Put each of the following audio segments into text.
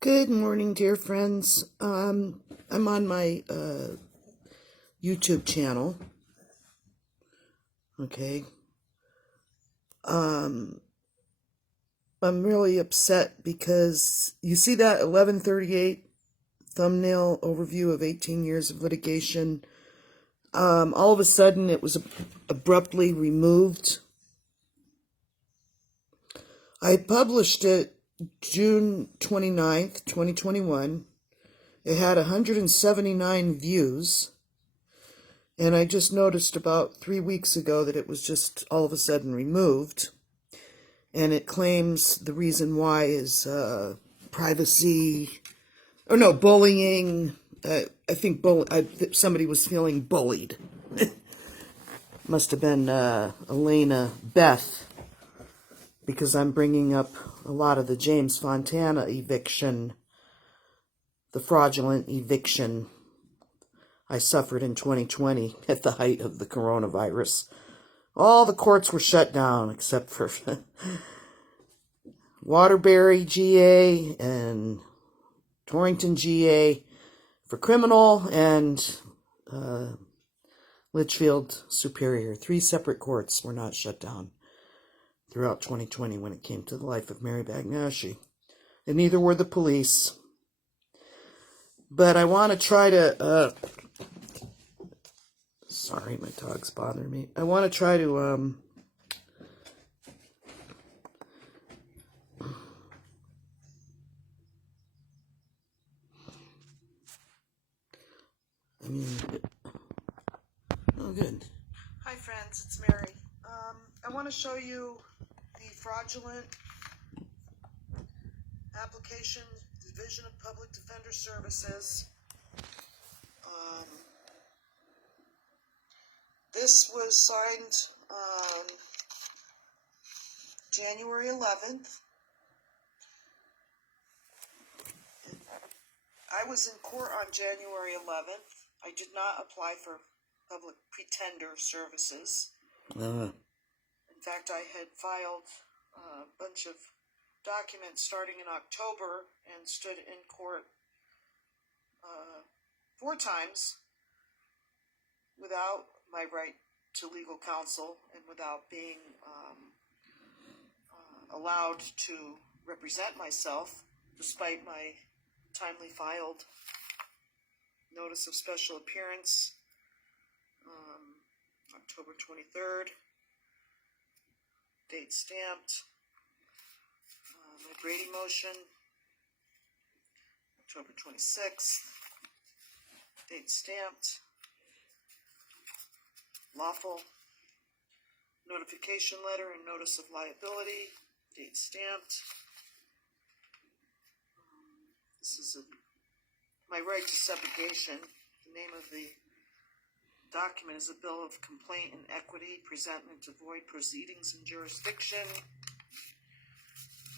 Good morning, dear friends. I'm on my YouTube channel. Okay. I'm really upset because you see that 1138 thumbnail overview of 18 years of litigation. All of a sudden, it was abruptly removed. I published it June 29th, 2021. It had 179 views. And I just noticed about 3 weeks ago that it was just all of a sudden removed. And it claims the reason why is privacy, or no, bullying. I think somebody was feeling bullied. Must have been Elena Beth, because I'm bringing up a lot of the James Fontana eviction, the fraudulent eviction I suffered in 2020 at the height of the coronavirus. All the courts were shut down except for Waterbury GA and Torrington GA for criminal, and Litchfield Superior. 3 separate courts were not shut down throughout 2020 when it came to the life of Mary Bagnaschi. And neither were the police. But I want to try to... sorry, my dog's bothering me. I want to try to... oh, good. Hi, friends. It's Mary. I want to show you the fraudulent application, Division of Public Defender Services. This was signed January 11th. I was in court on January 11th. I did not apply for public pretender services. In fact, I had filed a bunch of documents starting in October and stood in court 4 times without my right to legal counsel and without being allowed to represent myself, despite my timely filed notice of special appearance, October 23rd, date stamped, my Brady motion, October 26th, date stamped, lawful notification letter and notice of liability, date stamped. This is my right to subrogation. The name of the document is a bill of complaint and equity, presentment to void proceedings and jurisdiction.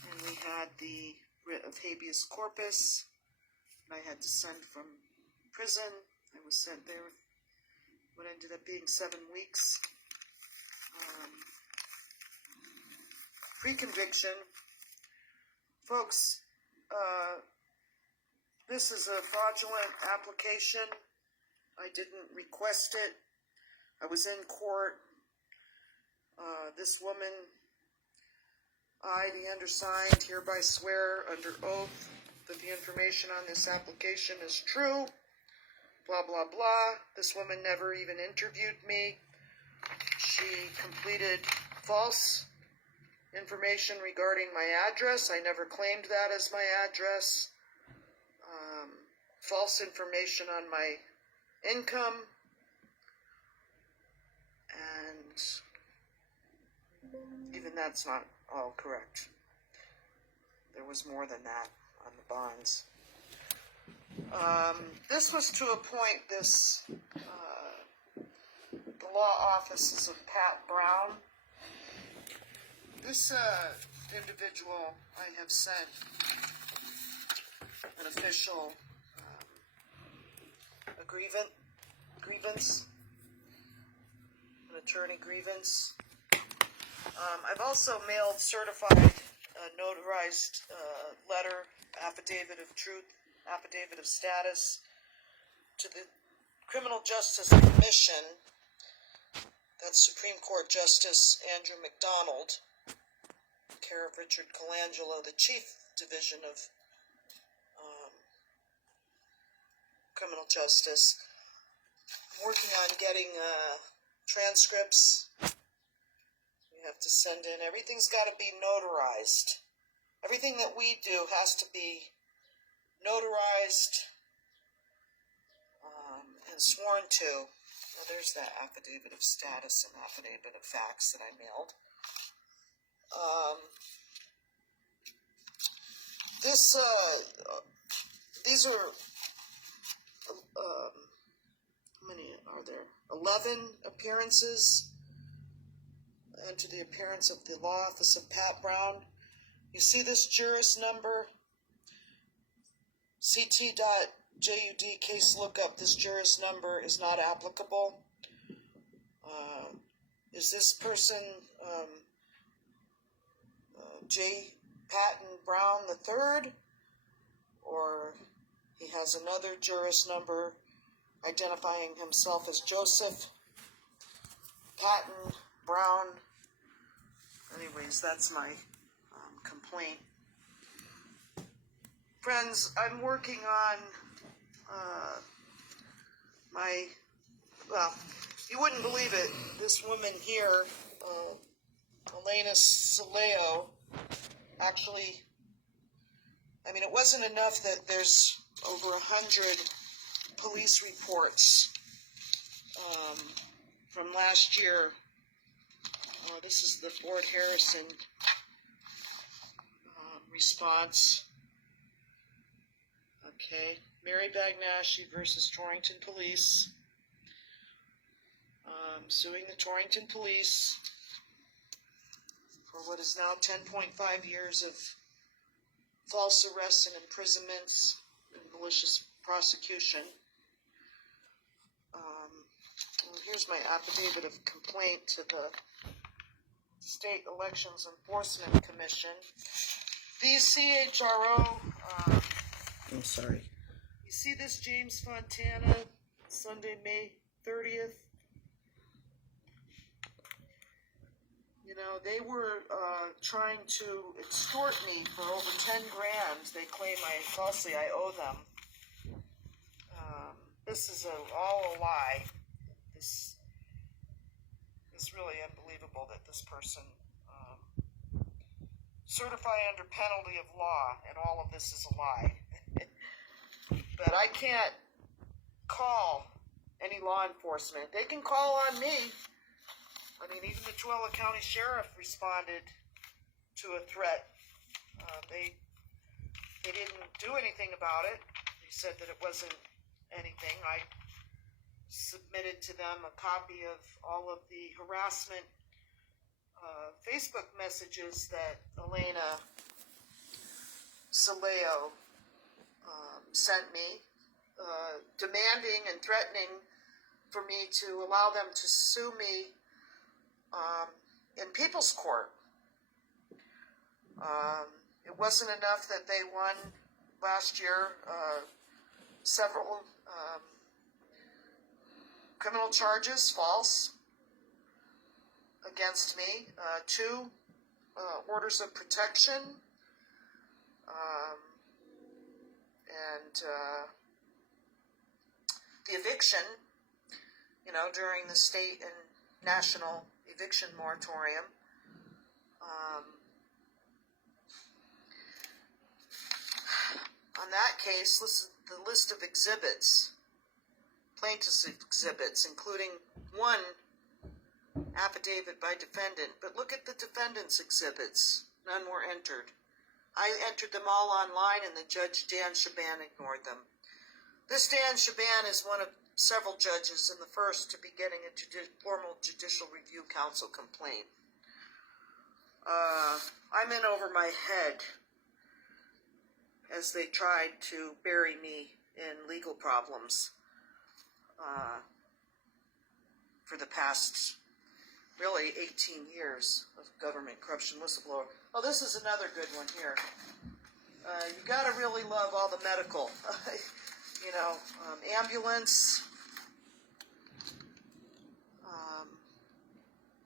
And we had the writ of habeas corpus. I had to send from prison. I was sent there what ended up being 7 weeks. Pre-conviction. Folks, this is a fraudulent application. I didn't request it. I was in court. This woman, I, the undersigned, hereby swear under oath that the information on this application is true. Blah, blah, blah. This woman never even interviewed me. She completed false information regarding my address. I never claimed that as my address. False information on my income. And even that's not all correct. There was more than that on the bonds. This was to appoint this, the law offices of Pat Brown. This individual, I have sent an official grievance, an attorney grievance. I've also mailed certified, notarized letter, affidavit of truth, affidavit of status to the Criminal Justice Commission. That's Supreme Court Justice Andrew McDonald, care of Richard Colangelo, the Chief Division of Criminal Justice. I'm working on getting transcripts. We have to send in. Everything's got to be notarized. Everything that we do has to be notarized and sworn to. Now, there's that affidavit of status and affidavit of facts that I mailed. These are, how many are there? 11 appearances, and to the appearance of the law office of Pat Brown. You see this juris number, CT.JUD case lookup. This juris number is not applicable. Is this person J. Patton Brown III, or he has another juris number identifying himself as Joseph Patton Brown? Anyways, that's my complaint. Friends, I'm working on well, you wouldn't believe it, this woman here, Elena Saleo, actually, I mean, it wasn't enough that there's over 100 police reports from last year. This is the Fort Harrison response. Okay, Mary Bagnashi versus Torrington Police. Suing the Torrington Police for what is now 10.5 years of false arrests and imprisonments and malicious prosecution. Well, here's my affidavit of complaint to the State Elections Enforcement Commission. These CHRO, I'm sorry. You see this James Fontana, Sunday, May 30th? You know, they were trying to extort me for over 10 grand. They claim falsely I owe them. This is all a lie. This is really unbelievable that this person certify under penalty of law, and all of this is a lie. But I can't call any law enforcement. They can call on me. I mean, even the Tuella County Sheriff responded to a threat. They didn't do anything about it. They said that it wasn't anything. I submitted to them a copy of all of the harassment Facebook messages that Elena Saleo sent me, demanding and threatening for me to allow them to sue me in People's Court. It wasn't enough that they won last year several criminal charges, false, against me, 2 orders of protection, and the eviction, you know, during the state and national eviction moratorium. On that case, listen to the list of exhibits, plaintiff's exhibits, including 1 affidavit by defendant. But look at the defendant's exhibits. None were entered. I entered them all online, and the judge, Dan Shaban, ignored them. This Dan Shaban is one of several judges and the first to be getting a formal Judicial Review Council complaint. I'm in over my head as they tried to bury me in legal problems for the past, really, 18 years of government corruption whistleblower. Oh, this is another good one here. You gotta really love all the medical, ambulance,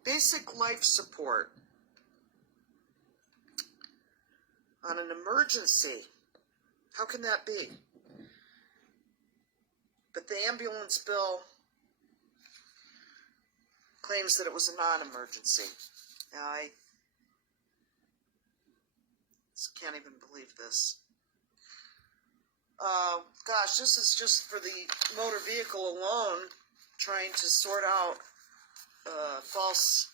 basic life support on an emergency. How can that be? But the ambulance bill claims that it was a non-emergency. Now, I can't even believe this. Gosh, this is just for the motor vehicle alone, trying to sort out a false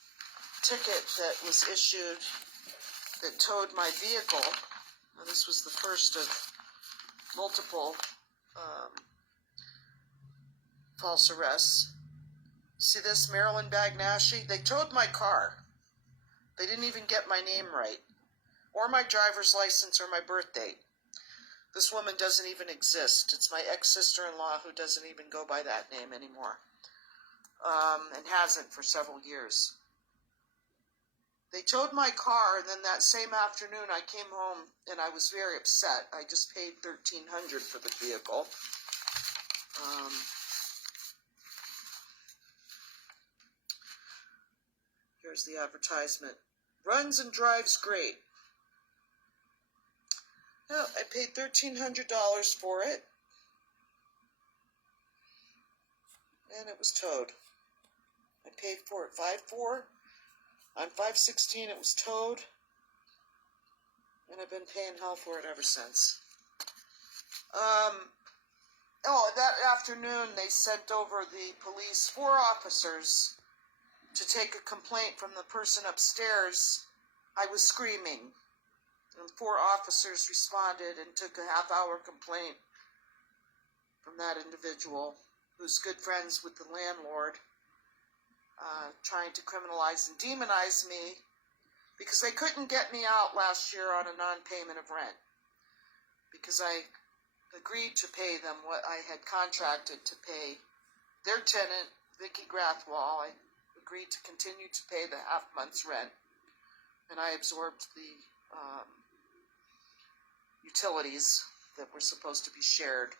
ticket that was issued that towed my vehicle. Now, this was the first of multiple false arrests. See this, Marilyn Bagnashi? They towed my car. They didn't even get my name right, or my driver's license, or my birth date. This woman doesn't even exist. It's my ex-sister-in-law who doesn't even go by that name anymore, and hasn't for several years. They towed my car, and then that same afternoon I came home and I was very upset. I just paid $1,300 for the vehicle. Here's the advertisement. Runs and drives great. Well, I paid $1,300 for it, and it was towed. I paid for it $5,400. On 5/16 it was towed, and I've been paying hell for it ever since. That afternoon they sent over the police, 4 officers, to take a complaint from the person upstairs. I was screaming, and 4 officers responded and took a half-hour complaint from that individual who's good friends with the landlord, trying to criminalize and demonize me because they couldn't get me out last year on a non-payment of rent, because I agreed to pay them what I had contracted to pay their tenant, Vicky Grathwall. I agreed to continue to pay the half month's rent, and I absorbed the utilities that were supposed to be shared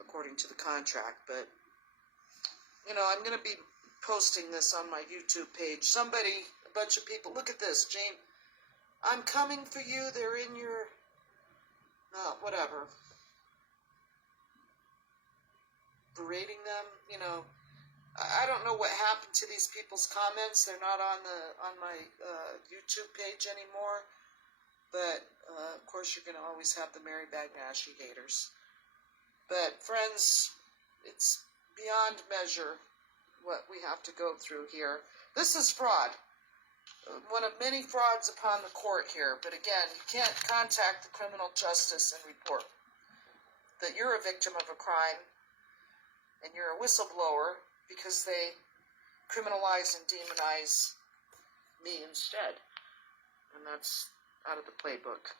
according to the contract. But I'm going to be posting this on my YouTube page. A bunch of people, look at this, Jane, I'm coming for you, they're in your, whatever, berating them. I don't know what happened to these people's comments. They're not on my YouTube page anymore. But of course, you're going to always have the Mary Bagnashi haters. But friends, it's beyond measure what we have to go through here. This is fraud. One of many frauds upon the court here. But again, you can't contact the criminal justice and report that you're a victim of a crime and you're a whistleblower, because they criminalize and demonize me instead. And that's out of the playbook.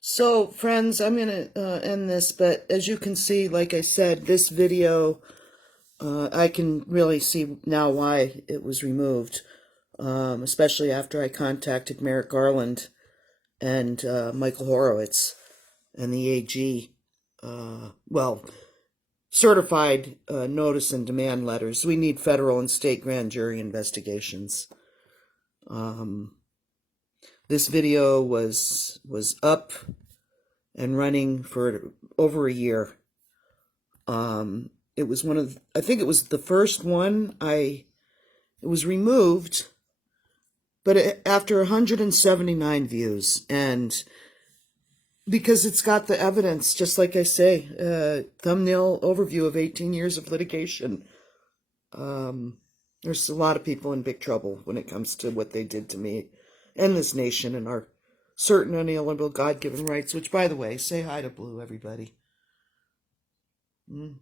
So, friends, I'm going to end this, but as you can see, like I said, this video, I can really see now why it was removed, especially after I contacted Merrick Garland and Michael Horowitz and the AG, certified notice and demand letters. We need federal and state grand jury investigations. This video was up and running for over a year. It was I think it was the first one. It was removed, but after 179 views, and because it's got the evidence, just like I say, thumbnail overview of 18 years of litigation. There's a lot of people in big trouble when it comes to what they did to me and this nation and our certain unalienable God-given rights, which, by the way, say hi to Blue, everybody. Blue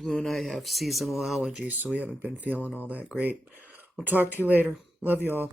and I have seasonal allergies, so we haven't been feeling all that great. I'll talk to you later. Love you all.